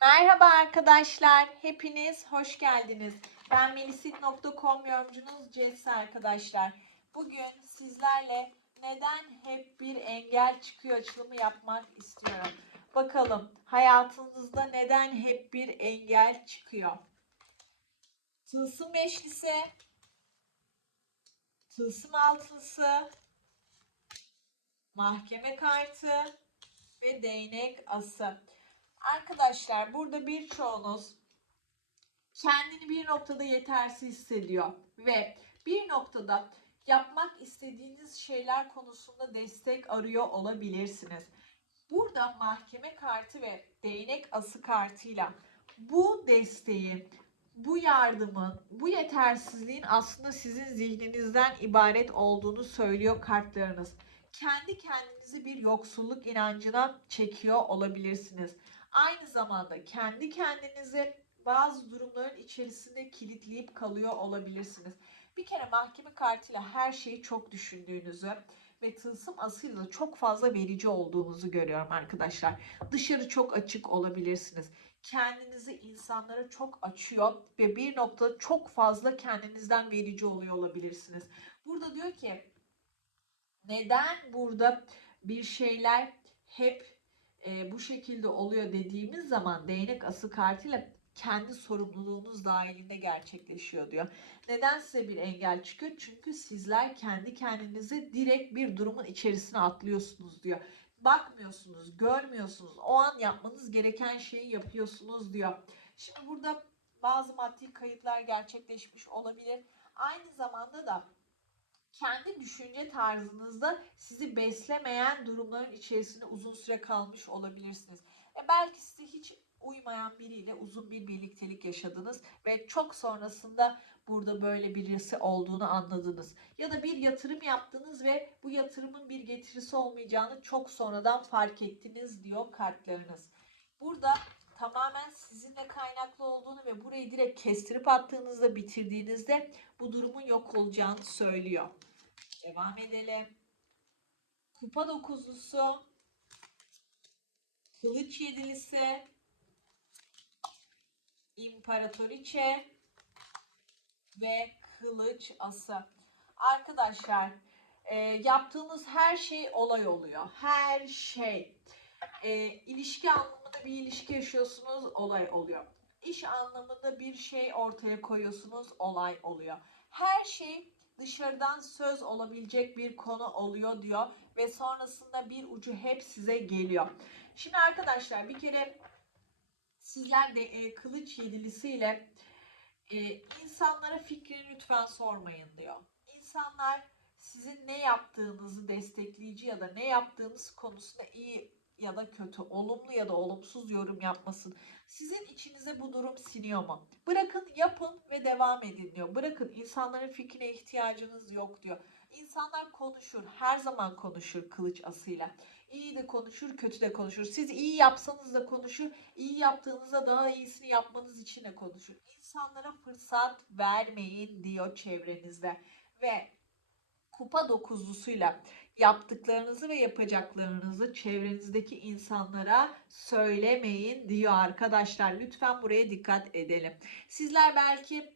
Merhaba arkadaşlar, hepiniz hoş geldiniz. Ben melisit.com yorumcunuz Cesi arkadaşlar. Bugün sizlerle neden hep bir engel çıkıyor açılımı yapmak istiyorum. Bakalım hayatınızda neden hep bir engel çıkıyor? Tılsım beşlisi, tılsım altılısı, mahkeme kartı ve değnek ası. Arkadaşlar burada birçoğunuz kendini bir noktada yetersiz hissediyor ve bir noktada yapmak istediğiniz şeyler konusunda destek arıyor olabilirsiniz. Burada mahkeme kartı ve değnek ası kartıyla bu desteği, bu yardımın, bu yetersizliğin aslında sizin zihninizden ibaret olduğunu söylüyor kartlarınız. Kendi kendinizi bir yoksulluk inancına çekiyor olabilirsiniz. Aynı zamanda kendi kendinizi bazı durumların içerisinde kilitleyip kalıyor olabilirsiniz. Bir kere mahkeme kartıyla her şeyi çok düşündüğünüzü ve tılsım asıyla da çok fazla verici olduğunuzu görüyorum arkadaşlar. Dışarı çok açık olabilirsiniz. Kendinizi insanlara çok açıyor ve bir noktada çok fazla kendinizden verici oluyor olabilirsiniz. Burada diyor ki neden burada bir şeyler hep e, bu şekilde oluyor dediğimiz zaman değnek ası kartıyla kendi sorumluluğunuz dahilinde gerçekleşiyor diyor. Neden size bir engel çıkıyor? Çünkü sizler kendi kendinize direkt bir durumun içerisine atlıyorsunuz diyor. Bakmıyorsunuz, görmüyorsunuz. O an yapmanız gereken şeyi yapıyorsunuz diyor. Şimdi burada bazı maddi kayıtlar gerçekleşmiş olabilir. Aynı zamanda da kendi düşünce tarzınızda sizi beslemeyen durumların içerisinde uzun süre kalmış olabilirsiniz. E belki size hiç uymayan biriyle uzun bir birliktelik yaşadınız ve çok sonrasında burada böyle birisi olduğunu anladınız. Ya da bir yatırım yaptınız ve bu yatırımın bir getirisi olmayacağını çok sonradan fark ettiniz diyor kartlarınız. Burada tamamen sizinle kaynaklı olduğunu ve burayı direkt kestirip attığınızda bitirdiğinizde bu durumun yok olacağını söylüyor. Devam edelim. Kupa dokuzlusu, kılıç yedilisi, imparatoriçe ve kılıç ası. Arkadaşlar e, yaptığınız her şey olay oluyor. Her şey. E, ilişki anlamında bir ilişki yaşıyorsunuz olay oluyor. İş anlamında bir şey ortaya koyuyorsunuz olay oluyor. Her şey dışarıdan söz olabilecek bir konu oluyor diyor ve sonrasında bir ucu hep size geliyor. Şimdi arkadaşlar bir kere sizler de e, kılıç yedilisiyle e, insanlara fikrini lütfen sormayın diyor. İnsanlar sizin ne yaptığınızı destekleyici ya da ne yaptığınız konusunda iyi ya da kötü, olumlu ya da olumsuz yorum yapmasın. Sizin içinize bu durum siniyor mu? Bırakın yapın ve devam edin diyor. Bırakın insanların fikrine ihtiyacınız yok diyor. İnsanlar konuşur, her zaman konuşur kılıç asıyla. İyi de konuşur, kötü de konuşur. Siz iyi yapsanız da konuşur, iyi yaptığınızda daha iyisini yapmanız için de konuşur. İnsanlara fırsat vermeyin diyor çevrenizde. Ve kupa dokuzlusuyla yaptıklarınızı ve yapacaklarınızı çevrenizdeki insanlara söylemeyin diyor arkadaşlar. Lütfen buraya dikkat edelim. Sizler belki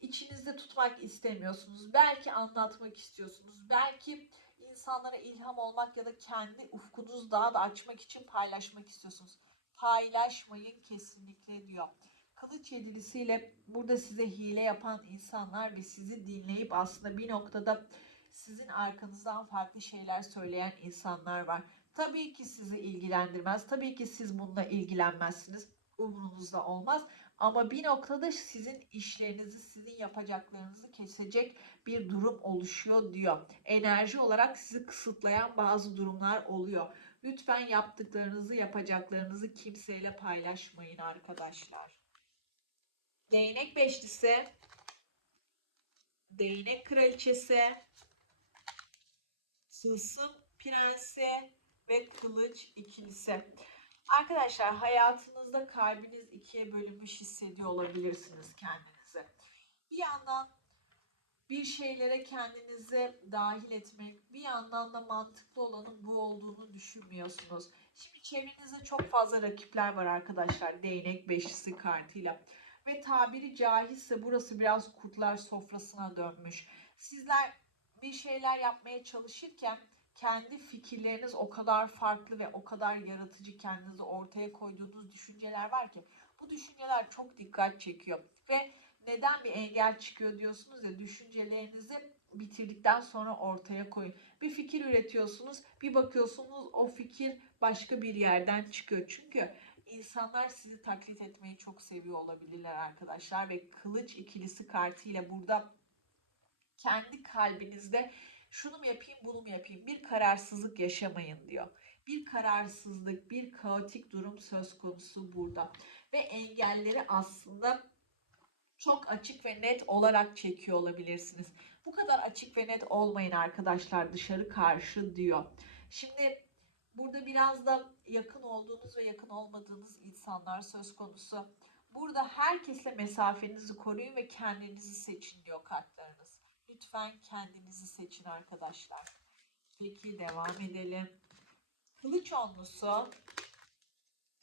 içinizde tutmak istemiyorsunuz. Belki anlatmak istiyorsunuz. Belki insanlara ilham olmak ya da kendi ufkunuzu daha da açmak için paylaşmak istiyorsunuz. Paylaşmayın kesinlikle diyor. Kılıç yedilisiyle burada size hile yapan insanlar ve sizi dinleyip aslında bir noktada sizin arkanızdan farklı şeyler söyleyen insanlar var. Tabii ki sizi ilgilendirmez. Tabii ki siz bununla ilgilenmezsiniz. Umurunuzda olmaz. Ama bir noktada sizin işlerinizi, sizin yapacaklarınızı kesecek bir durum oluşuyor diyor. Enerji olarak sizi kısıtlayan bazı durumlar oluyor. Lütfen yaptıklarınızı, yapacaklarınızı kimseyle paylaşmayın arkadaşlar. Değnek beşlisi, değnek kraliçesi, tılsım prensi ve kılıç ikilisi. Arkadaşlar hayatınızda kalbiniz ikiye bölünmüş hissediyor olabilirsiniz kendinizi. Bir yandan bir şeylere kendinizi dahil etmek, bir yandan da mantıklı olanın bu olduğunu düşünmüyorsunuz. Şimdi çevrenizde çok fazla rakipler var arkadaşlar. Değnek beşlisi kartıyla. Ve tabiri caizse burası biraz kurtlar sofrasına dönmüş. Sizler bir şeyler yapmaya çalışırken kendi fikirleriniz o kadar farklı ve o kadar yaratıcı kendinizi ortaya koyduğunuz düşünceler var ki bu düşünceler çok dikkat çekiyor ve neden bir engel çıkıyor diyorsunuz ya düşüncelerinizi bitirdikten sonra ortaya koyun. Bir fikir üretiyorsunuz, bir bakıyorsunuz o fikir başka bir yerden çıkıyor. Çünkü insanlar sizi taklit etmeyi çok seviyor olabilirler arkadaşlar ve kılıç ikilisi kartıyla burada kendi kalbinizde şunu mu yapayım bunu mu yapayım bir kararsızlık yaşamayın diyor. Bir kararsızlık, bir kaotik durum söz konusu burada. Ve engelleri aslında çok açık ve net olarak çekiyor olabilirsiniz. Bu kadar açık ve net olmayın arkadaşlar dışarı karşı diyor. Şimdi burada biraz da yakın olduğunuz ve yakın olmadığınız insanlar söz konusu. Burada herkesle mesafenizi koruyun ve kendinizi seçin diyor kartlarınız. Lütfen kendinizi seçin arkadaşlar. Peki devam edelim. Kılıç onlusu,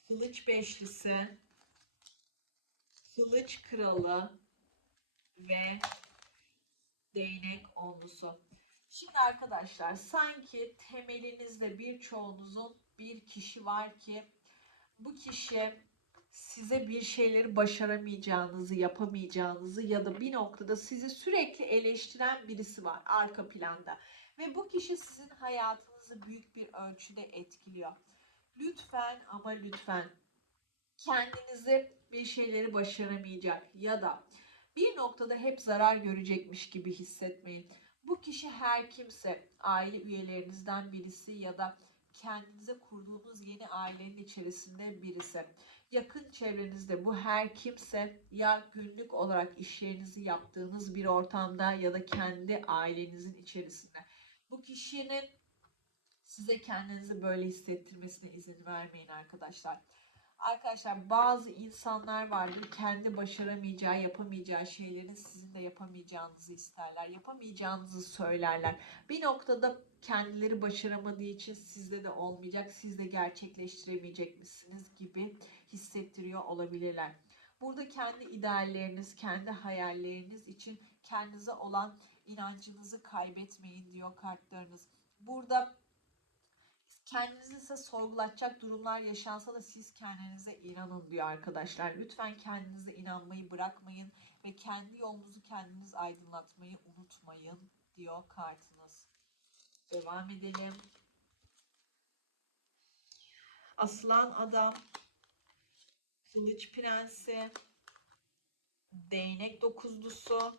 kılıç beşlisi, kılıç kralı ve değnek onlusu. Şimdi arkadaşlar sanki temelinizde birçoğunuzun bir kişi var ki bu kişi size bir şeyleri başaramayacağınızı, yapamayacağınızı ya da bir noktada sizi sürekli eleştiren birisi var arka planda. Ve bu kişi sizin hayatınızı büyük bir ölçüde etkiliyor. Lütfen ama lütfen kendinizi bir şeyleri başaramayacak ya da bir noktada hep zarar görecekmiş gibi hissetmeyin. Bu kişi her kimse, aile üyelerinizden birisi ya da kendinize kurduğunuz yeni ailenin içerisinde birisi. Yakın çevrenizde bu her kimse ya günlük olarak iş yerinizi yaptığınız bir ortamda ya da kendi ailenizin içerisinde. Bu kişinin size kendinizi böyle hissettirmesine izin vermeyin arkadaşlar. Arkadaşlar bazı insanlar vardır kendi başaramayacağı, yapamayacağı şeyleri sizin de yapamayacağınızı isterler. Yapamayacağınızı söylerler. Bir noktada kendileri başaramadığı için sizde de olmayacak, siz de gerçekleştiremeyecekmişsiniz gibi hissettiriyor olabilirler. Burada kendi idealleriniz, kendi hayalleriniz için kendinize olan inancınızı kaybetmeyin diyor kartlarınız. Burada kendinizi ise sorgulatacak durumlar yaşansa da siz kendinize inanın diyor arkadaşlar. Lütfen kendinize inanmayı bırakmayın ve kendi yolunuzu kendiniz aydınlatmayı unutmayın diyor kartınız. Devam edelim. Aslan adam, kılıç prensi, değnek dokuzlusu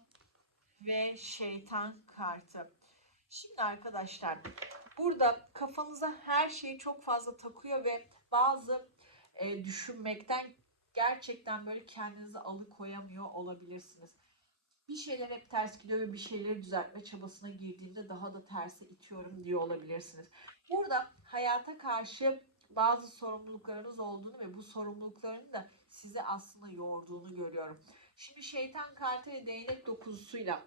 ve şeytan kartı. Şimdi arkadaşlar burada kafanıza her şeyi çok fazla takıyor ve bazı e, düşünmekten gerçekten böyle kendinizi alıkoyamıyor olabilirsiniz. Bir şeyler hep ters gidiyor ve bir şeyleri düzeltme çabasına girdiğimde daha da terse itiyorum diyor olabilirsiniz. Burada hayata karşı bazı sorumluluklarınız olduğunu ve bu sorumlulukların da sizi aslında yorduğunu görüyorum. Şimdi şeytan kartı ve değnek dokuzusuyla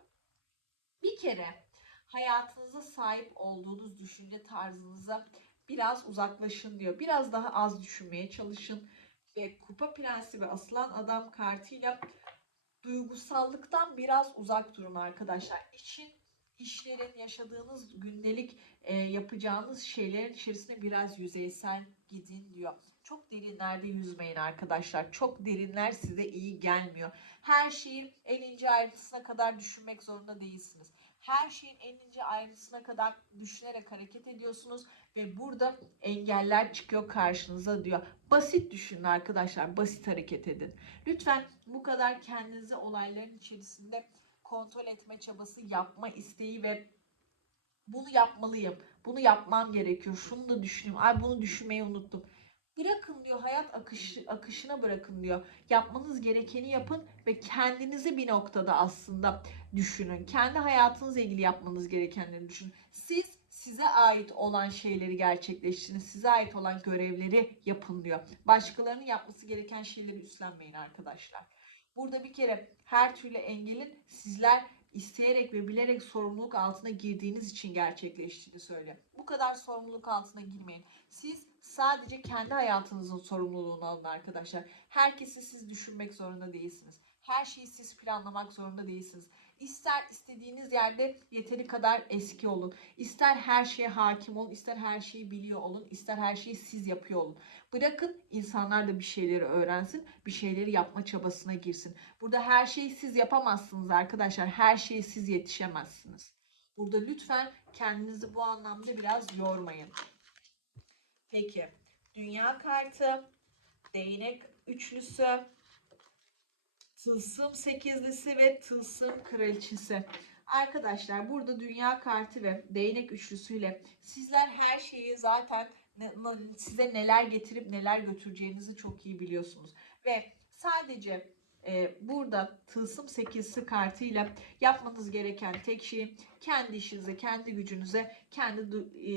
bir kere hayatınıza sahip olduğunuz düşünce tarzınıza biraz uzaklaşın diyor. Biraz daha az düşünmeye çalışın ve kupa prensi ve aslan adam kartıyla duygusallıktan biraz uzak durun arkadaşlar. İşin, işlerin, yaşadığınız gündelik e, yapacağınız şeylerin içerisine biraz yüzeysel gidin diyor. Çok derinlerde yüzmeyin arkadaşlar. Çok derinler size iyi gelmiyor. Her şeyi en ince ayrıntısına kadar düşünmek zorunda değilsiniz. Her şeyin en ince ayrıntısına kadar düşünerek hareket ediyorsunuz ve burada engeller çıkıyor karşınıza diyor. Basit düşünün arkadaşlar, basit hareket edin. Lütfen bu kadar kendinizi olayların içerisinde kontrol etme çabası, yapma isteği ve bunu yapmalıyım, bunu yapmam gerekiyor, şunu da düşüneyim, ay bunu düşünmeyi unuttum. Bırakın diyor hayat akışı, akışına bırakın diyor. Yapmanız gerekeni yapın ve kendinizi bir noktada aslında düşünün. Kendi hayatınızla ilgili yapmanız gerekenleri düşünün. Siz size ait olan şeyleri gerçekleştirin. Size ait olan görevleri yapın diyor. Başkalarının yapması gereken şeyleri üstlenmeyin arkadaşlar. Burada bir kere her türlü engelin sizler isteyerek ve bilerek sorumluluk altına girdiğiniz için gerçekleştiğini söylüyor. Bu kadar sorumluluk altına girmeyin. Siz sadece kendi hayatınızın sorumluluğunu alın arkadaşlar. Herkesi siz düşünmek zorunda değilsiniz. Her şeyi siz planlamak zorunda değilsiniz. İster istediğiniz yerde yeteri kadar eski olun. İster her şeye hakim olun, ister her şeyi biliyor olun, ister her şeyi siz yapıyor olun. Bırakın insanlar da bir şeyleri öğrensin, bir şeyleri yapma çabasına girsin. Burada her şeyi siz yapamazsınız arkadaşlar. Her şeyi siz yetişemezsiniz. Burada lütfen kendinizi bu anlamda biraz yormayın. Peki, dünya kartı, değnek üçlüsü, tılsım sekizlisi ve tılsım kraliçesi. Arkadaşlar burada dünya kartı ve değnek üçlüsüyle sizler her şeyi zaten size neler getirip neler götüreceğinizi çok iyi biliyorsunuz. Ve sadece e, burada tılsım sekizlisi kartıyla yapmanız gereken tek şey kendi işinize, kendi gücünüze, kendi e,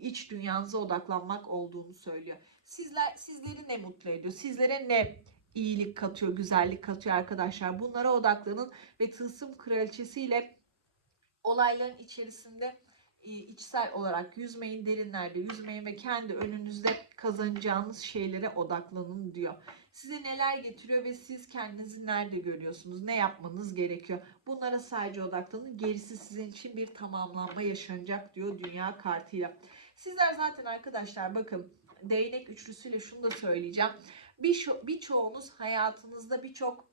iç dünyanıza odaklanmak olduğunu söylüyor. Sizler sizleri ne mutlu ediyor? Sizlere ne iyilik katıyor, güzellik katıyor arkadaşlar? Bunlara odaklanın ve tılsım kraliçesiyle olayların içerisinde e, içsel olarak yüzmeyin, derinlerde yüzmeyin ve kendi önünüzde kazanacağınız şeylere odaklanın diyor. Size neler getiriyor ve siz kendinizi nerede görüyorsunuz? Ne yapmanız gerekiyor? Bunlara sadece odaklanın. Gerisi sizin için bir tamamlanma yaşanacak diyor dünya kartıyla. Sizler zaten arkadaşlar bakın değnek üçlüsüyle şunu da söyleyeceğim. Bir birçoğunuz hayatınızda birçok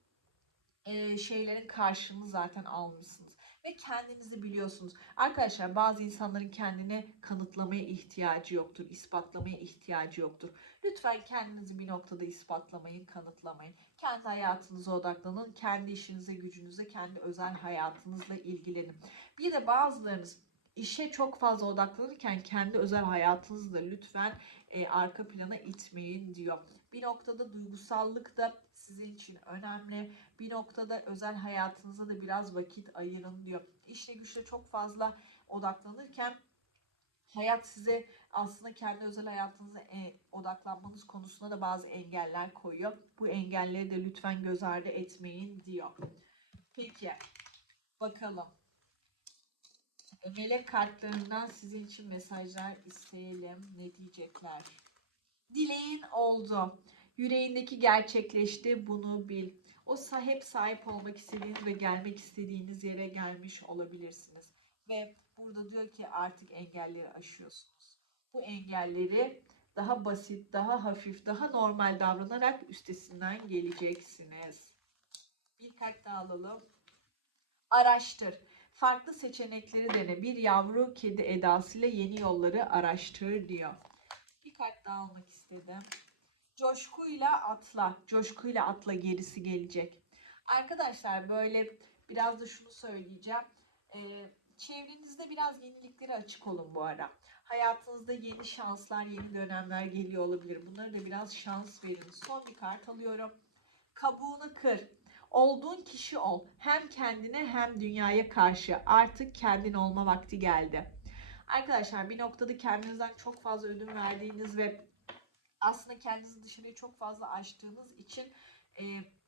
e, şeylerin karşılığını zaten almışsınız ve kendinizi biliyorsunuz. Arkadaşlar bazı insanların kendini kanıtlamaya ihtiyacı yoktur, ispatlamaya ihtiyacı yoktur. Lütfen kendinizi bir noktada ispatlamayın, kanıtlamayın. Kendi hayatınıza odaklanın, kendi işinize, gücünüze, kendi özel hayatınızla ilgilenin. Bir de bazılarınız işe çok fazla odaklanırken kendi özel hayatınızı da lütfen e, arka plana itmeyin diyor. Bir noktada duygusallık da sizin için önemli. Bir noktada özel hayatınıza da biraz vakit ayırın diyor. İşle güçle çok fazla odaklanırken hayat size aslında kendi özel hayatınıza e, odaklanmanız konusunda da bazı engeller koyuyor. Bu engelleri de lütfen göz ardı etmeyin diyor. Peki bakalım. Melek kartlarından sizin için mesajlar isteyelim. Ne diyecekler? Dileğin oldu. Yüreğindeki gerçekleşti. Bunu bil. O sahip sahip olmak istediğiniz ve gelmek istediğiniz yere gelmiş olabilirsiniz. Ve burada diyor ki artık engelleri aşıyorsunuz. Bu engelleri daha basit, daha hafif, daha normal davranarak üstesinden geleceksiniz. Bir kart daha alalım. Araştır. Farklı seçenekleri dene. Bir yavru kedi edasıyla yeni yolları araştır diyor. Kart daha almak istedim. Coşkuyla atla. Coşkuyla atla gerisi gelecek. Arkadaşlar böyle biraz da şunu söyleyeceğim. Ee, çevrenizde biraz yeniliklere açık olun bu ara. Hayatınızda yeni şanslar, yeni dönemler geliyor olabilir. Bunlara da biraz şans verin. Son bir kart alıyorum. Kabuğunu kır. Olduğun kişi ol. Hem kendine hem dünyaya karşı. Artık kendin olma vakti geldi. Arkadaşlar bir noktada kendinizden çok fazla ödün verdiğiniz ve aslında kendinizi dışarıya çok fazla açtığınız için e,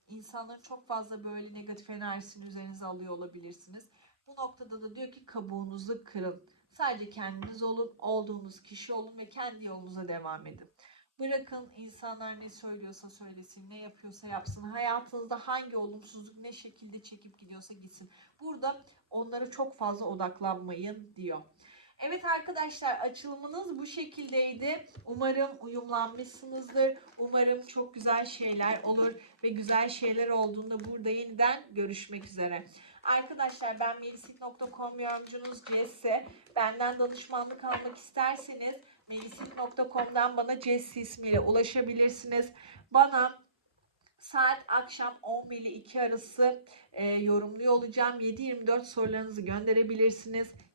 insanların çok fazla böyle negatif enerjisini üzerinize alıyor olabilirsiniz. Bu noktada da diyor ki kabuğunuzu kırın. Sadece kendiniz olun, olduğunuz kişi olun ve kendi yolunuza devam edin. Bırakın insanlar ne söylüyorsa söylesin, ne yapıyorsa yapsın. Hayatınızda hangi olumsuzluk ne şekilde çekip gidiyorsa gitsin. Burada onlara çok fazla odaklanmayın diyor. Evet arkadaşlar açılımınız bu şekildeydi. Umarım uyumlanmışsınızdır. Umarım çok güzel şeyler olur ve güzel şeyler olduğunda burada yeniden görüşmek üzere. Arkadaşlar ben melisik.com yorumcunuz Jesse. Benden danışmanlık almak isterseniz melisik.com'dan bana Jesse ismiyle ulaşabilirsiniz. Bana saat akşam 11 ile 2 arası e, yorumluyor olacağım. 7-24 sorularınızı gönderebilirsiniz.